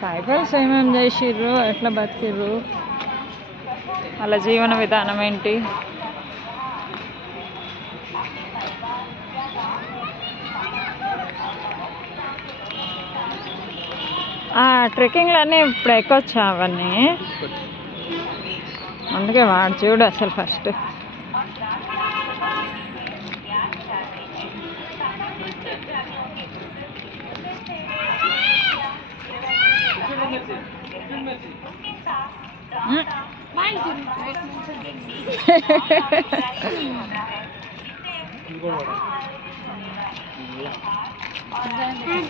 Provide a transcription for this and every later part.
Tribals ఏమేమి చేసిర్రు, ఎట్లా బతికిర్రు, వాళ్ళ జీవన విధానం ఏంటి, ట్రెక్కింగ్లన్నీ ఇప్పుడు ఎక్కొచ్చా అవన్నీ. అందుకే వాడు చూడు అసలు ఫస్ట్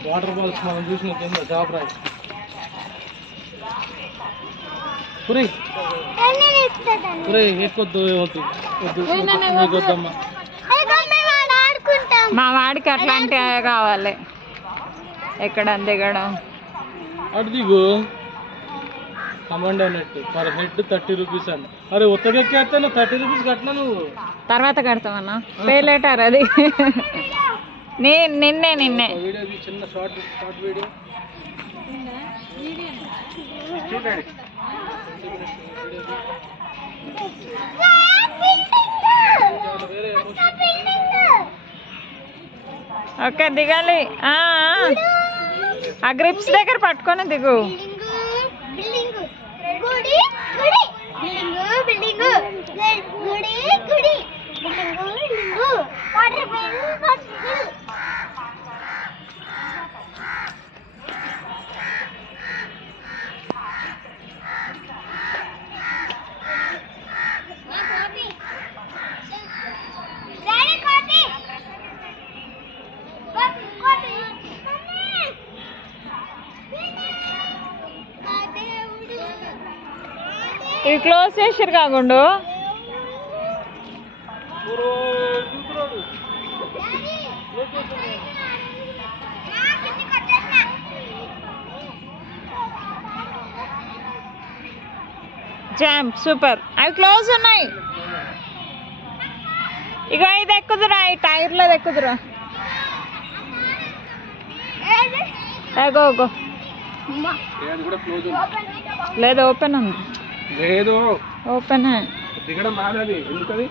వాటర్ బాల్స్ మనం చూసిన కింద జాబ్ రాయి ఎక్కొద్దు వద్దమ్మా. మా వాడికి అట్లాంటివి కావాలి, ఎక్కడం దిగడం. అటు దిగు కమాండ్ అన్నట్టు పర్ హెడ్ 30 రూపీస్ అన్న. అరే ఉత్తగెక్కేస్తే 30 రూపీస్ కట్టినా నువ్వు తర్వాత కడతామన్నా, పే లేటర్ అది. నిన్నే వీడియో చిన్న షార్ట్ వీడియో చూడండి. ఓకే దిగాలి. ఆ గ్రిప్స్ దగ్గర పట్టుకొని దిగు. ఇవి క్లోజ్ చేసిరు కాకుండా జాంప్ సూపర్. అవి క్లోజ్ ఉన్నాయి. ఇక ఇది ఎక్కుదురా, ఈ టైర్లో ఎక్కుదురా. ఎగో లేదు, ఓపెన్ ఉంది. లేదు ఓపెన్ దిగడం రాలేదు. ఎందుకది?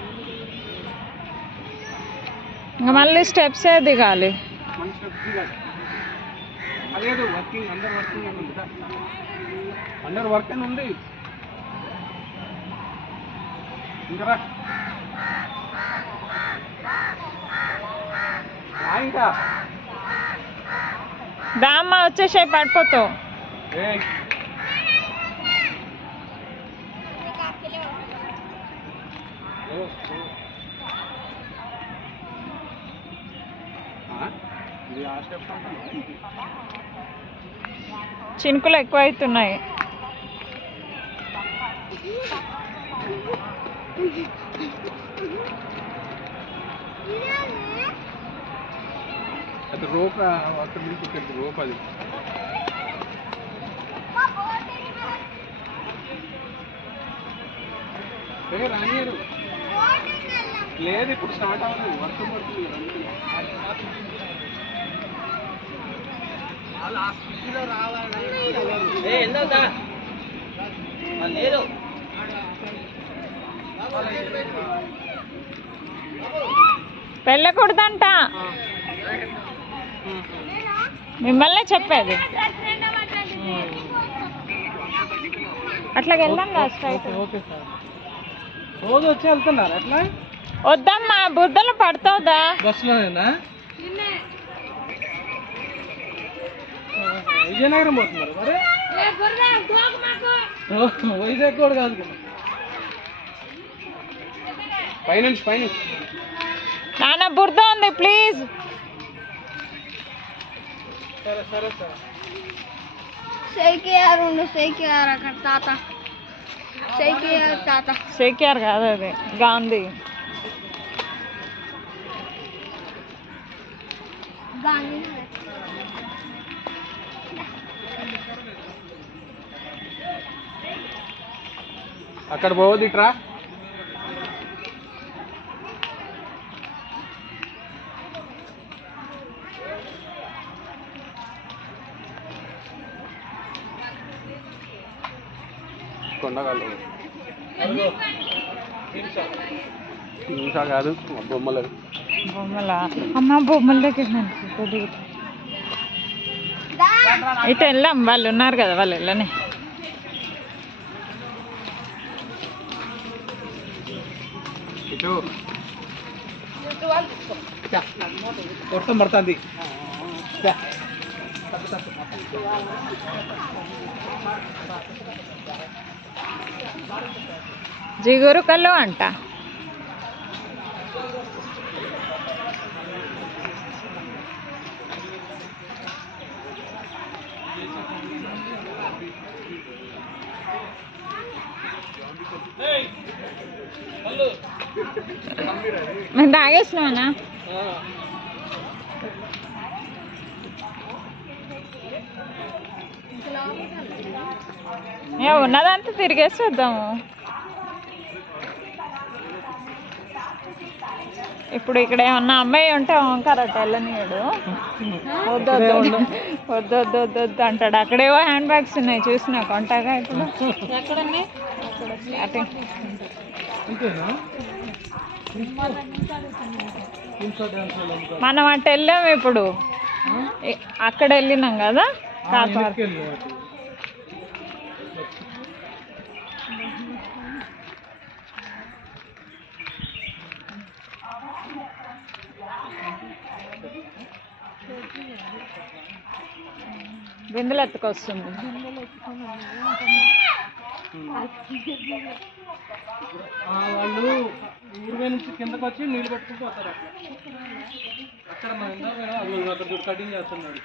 ఇంకా మళ్ళీ స్టెప్స్ దిగాలి. అదేదో వర్కింగ్ అండర్ వర్క్ అని ఉంది. ఇంకా ఇంకా దామ్మ వచ్చేసాయి, పడిపోతావు. చినుకులు ఎక్కువ అవుతున్నాయి. అది రోప్ అక్కడ నుంచి రోప్ అది. రానియరు లేదు, ఇప్పుడు స్టార్ట్ అవ్వలేదు, వర్షం పడుతుంది. వెళ్ళకూడదంట, మిమ్మల్నే చెప్పేది. అట్లాగ వెళ్దాం స్ట్రైట్. ఓకే సార్, రోజు వచ్చి వెళ్తున్నారు అట్లా? వద్దమ్మా, బుద్ధలు పడుతుందా? బస్సులోనేనా? విజయనగరం పోతున్నారు మరి? వైజాగ్ కూడా కాదు, పైనుంచి. నాన్న బురద ఉంది, ప్లీజ్. సరే సార్. సేకేఆర్ కాదు, అది గాంధీ. అక్కడ పోవద్దు, ఇట్రా. కొండగాళ్ళు ఇంకా కాదు బొమ్మలు బొమ్మల అమ్మ బొమ్మల దగ్గర కొద్దిగా ఇటు వెళ్ళాం, వాళ్ళు ఉన్నారు కదా, వాళ్ళు వెళ్ళనే. ఇటు వర్షం పడుతుంది. జిగురు కళ్ళు అంట. మేము తాగేసినామన్నా. ఉన్నదంతా తిరిగేసి వద్దాము. ఇప్పుడు ఇక్కడ ఏమన్నా అమ్మాయి ఉంటే ఓంకార్ అట్ట వెళ్ళనీయడు. వద్దు వద్దు వద్దు వద్దు వద్దు వద్దు అంటాడు. అక్కడేవో హ్యాండ్ బ్యాగ్స్ ఉన్నాయి, చూసినా కొంటాగా. ఇప్పుడు స్టార్టింగ్ మనం అటు వెళ్ళాము. ఇప్పుడు అక్కడ వెళ్ళినాం కదా కాకవాడ. బిందెలు ఎత్తుకొస్తుంది. వాళ్ళు ఊరివే నుంచి కిందకు వచ్చి నీళ్ళు పట్టుకుంటూ వస్తారు. అక్కడ మన అక్కడ కటింగ్ చేస్తున్నాడు.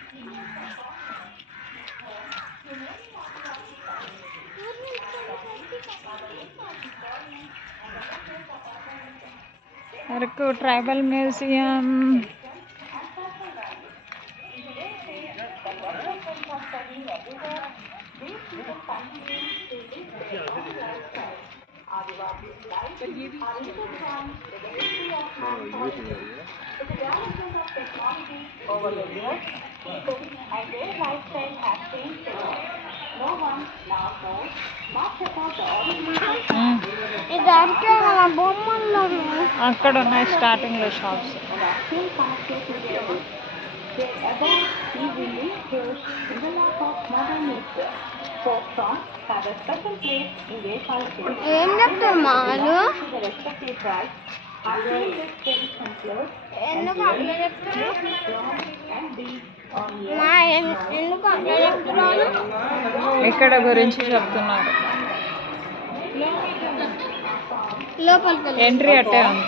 Araku tribal museum. అక్కడ ఉన్నాయి స్టార్టింగ్ లో షాప్స్. ఏం చెప్తారు మాలు? ఎందుకు అట్లా చెప్తారు? ఎందుకు అట్లా చెప్తున్నారు? ఇక్కడ గురించి చెప్తున్నారు. లోపలికి ఎంట్రీ అట్టే ఉంది.